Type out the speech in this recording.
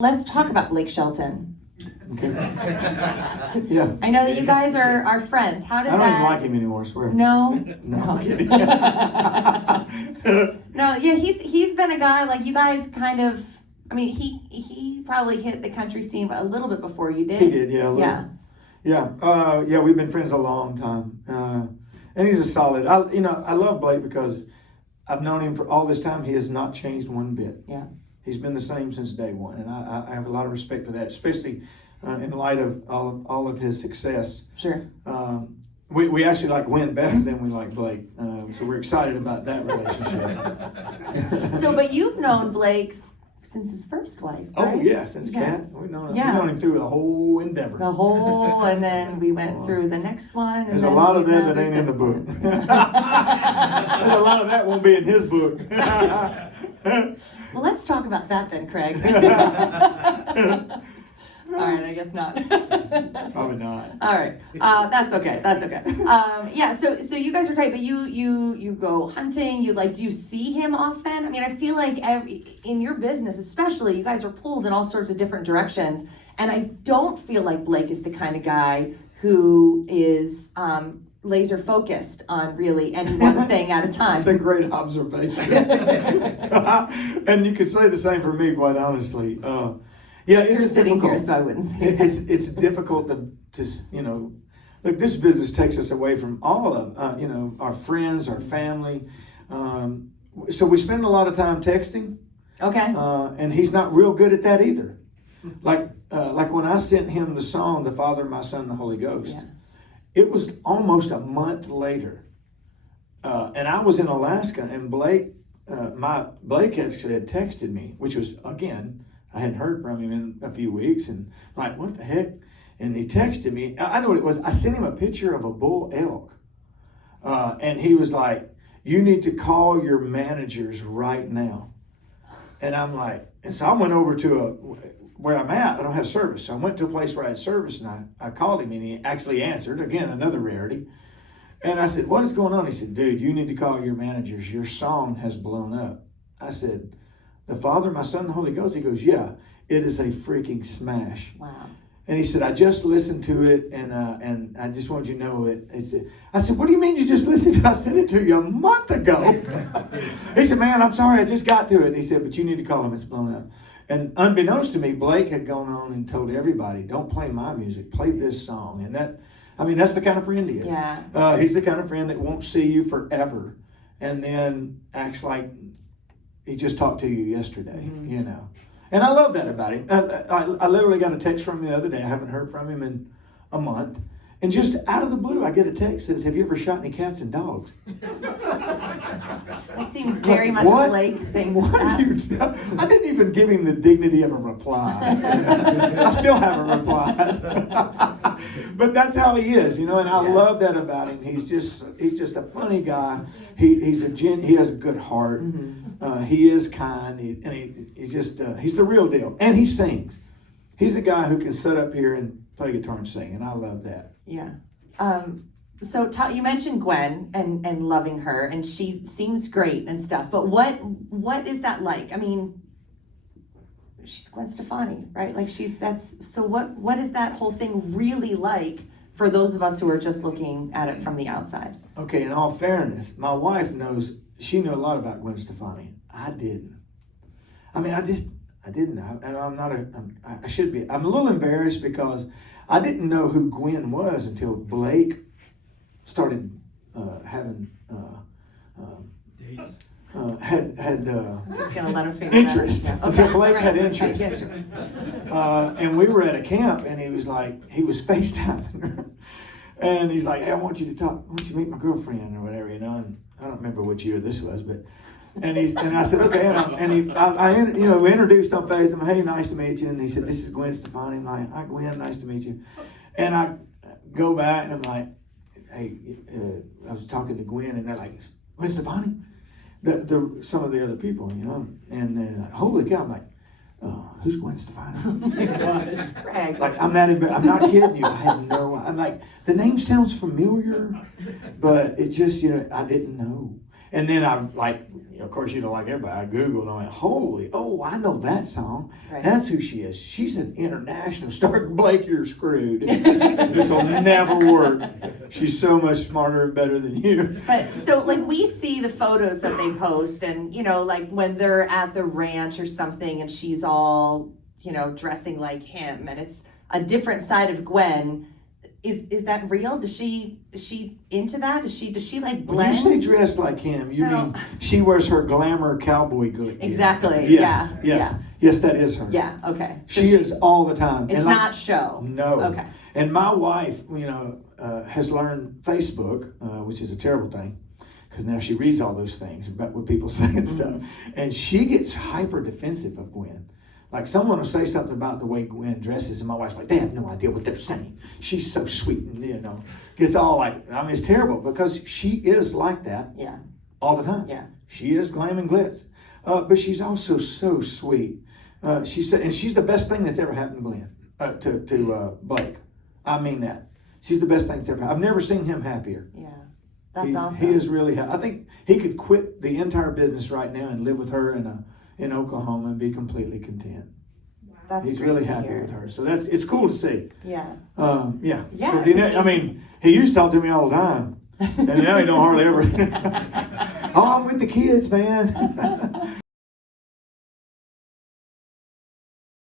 Let's talk about Blake Shelton. Okay. Yeah. I know that you guys are friends. How did I don't that? even like him anymore, I swear. No. No, I'm kidding. No, yeah, he's been a guy like you guys kind of. I mean, he probably hit the country scene a little bit before you did. He did, yeah. Yeah. Yeah, we've been friends a long time. And he's a solid. I love Blake because I've known him for all this time. He has not changed one bit. Yeah. He's been the same since day one, and I have a lot of respect for that, especially in light of all of his success. Sure. We actually like Gwen better than we like Blake, so we're excited about that relationship. So, but you've known Blake since his first wife, right? Oh yeah, since Kat. We've known him through the whole endeavor. The whole, and then we went through the next one. And There's then a lot of that ain't in the book. There's a lot of that won't be in his book. Well, let's talk about that then, Craig. All right, I guess not. Probably not. All right, that's okay. That's okay. Yeah, so you guys are tight, but you go hunting. Do you see him often? I mean, I feel like in your business, especially, you guys are pulled in all sorts of different directions, and I don't feel like Blake is the kind of guy who is laser focused on really any one thing at a time. That's a great observation. And you could say the same for me, quite honestly. Yeah, it You're is sitting difficult. here, so I wouldn't say It's difficult to look. This business takes us away from all of our friends, our family. So we spend a lot of time texting. Okay. And he's not real good at that either. Like when I sent him the song, "The Father, My Son, the Holy Ghost." Yeah. It was almost a month later, and I was in Alaska, and Blake actually had texted me, which was, again, I hadn't heard from him in a few weeks, and I'm like, what the heck? And he texted me. I know what it was. I sent him a picture of a bull elk, and he was like, "You need to call your managers right now." And I'm like, and so I went over to where I'm at. I don't have service, so I went to a place where I had service, and I called him, and he actually answered. Again, another rarity. And I said, "What is going on?" He said, "Dude, you need to call your managers. Your song has blown up." I said, "The Father, My Son, the Holy Ghost?" He goes, "Yeah, it is a freaking smash." Wow. And he said, "I just listened to it, and I just want you to know it." I said, "What do you mean you just listened to it? I sent it to you a month ago." He said, "Man, I'm sorry, I just got to it." And he said, "But you need to call him. It's blown up." And unbeknownst to me, Blake had gone on and told everybody, "Don't play my music, play this song." And that's the kind of friend he is. Yeah. He's the kind of friend that won't see you forever, and then acts like he just talked to you yesterday, And I love that about him. I literally got a text from him the other day. I haven't heard from him in a month. And just out of the blue, I get a text that says, "Have you ever shot any cats and dogs?" That seems very much a Blake thing. What are you doing? I didn't even give him the dignity of a reply. I still haven't replied. But that's how he is, and I love that about him. He's just a funny guy. He has a good heart. Mm-hmm. He is kind. He's the real deal. And he sings. He's a guy who can sit up here and play guitar and sing, and I love that. Yeah. So you mentioned Gwen and loving her, and she seems great and stuff. But what is that like? I mean, she's Gwen Stefani, right? Like what is that whole thing really like for those of us who are just looking at it from the outside? Okay, in all fairness, my wife she knew a lot about Gwen Stefani. I didn't. I mean, I didn't. And I should be. I'm a little embarrassed because I didn't know who Gwen was until Blake started having I'm just gonna let him figure interest. that out. Until Blake had Right. interest. Yes, sure. And we were at a camp, and he was FaceTiming her, and he's like, "Hey, I want you to meet my girlfriend or whatever, And I don't remember which year this was, but. And I said, okay, we introduced on FaceTime. "Hey, nice to meet you." And he said, "This is Gwen Stefani." I'm like, "Hi, Gwen, nice to meet you." And I go back and I'm like, "Hey, I was talking to Gwen," and they're like, "Gwen Stefani?" Some of the other people, and they're like, "Holy cow!" I'm like, "Who's Gwen Stefani?" Oh my gosh, Craig. Like, I'm not kidding you. I had I'm like, the name sounds familiar, but it just, I didn't know. And then I like, of course, you know, like everybody, I Googled and I went, I know that song. Right. That's who she is. She's an international star. Blake, you're screwed. This will never work. She's so much smarter and better than you. But so like we see the photos that they post, and you know, like when they're at the ranch or something and she's all, you know, dressing like him and it's a different side of Gwen. Is that real? Is she into that? Does she like blend? When you say dress like him, you mean she wears her glamour cowboy gear. Exactly. Yes. Yeah. Yes. Yes, that is her. Yeah. Okay. So she is all the time. It's not show. No. Okay. And my wife, you know, has learned Facebook, which is a terrible thing, because now she reads all those things about what people say and stuff, and she gets hyper defensive of Gwen. Like someone will say something about the way Gwen dresses, and my wife's like, they have no idea what they're saying. She's so sweet, and you know, gets all like, I mean, it's terrible because she is like that. Yeah. All the time. Yeah. She is glam and glitz, but she's also so sweet. She said, and she's the best thing that's ever happened to Glenn, to Blake. I mean that. She's the best thing that's ever happened. I've never seen him happier. Yeah. That's awesome. He is really happy. I think he could quit the entire business right now and live with her in Oklahoma and be completely content. That's He's great really to happy hear. with her. So it's cool to see. Yeah. Yeah. Yeah, 'Cause he used to talk to me all the time. And now he don't hardly ever. Oh, I'm with the kids, man.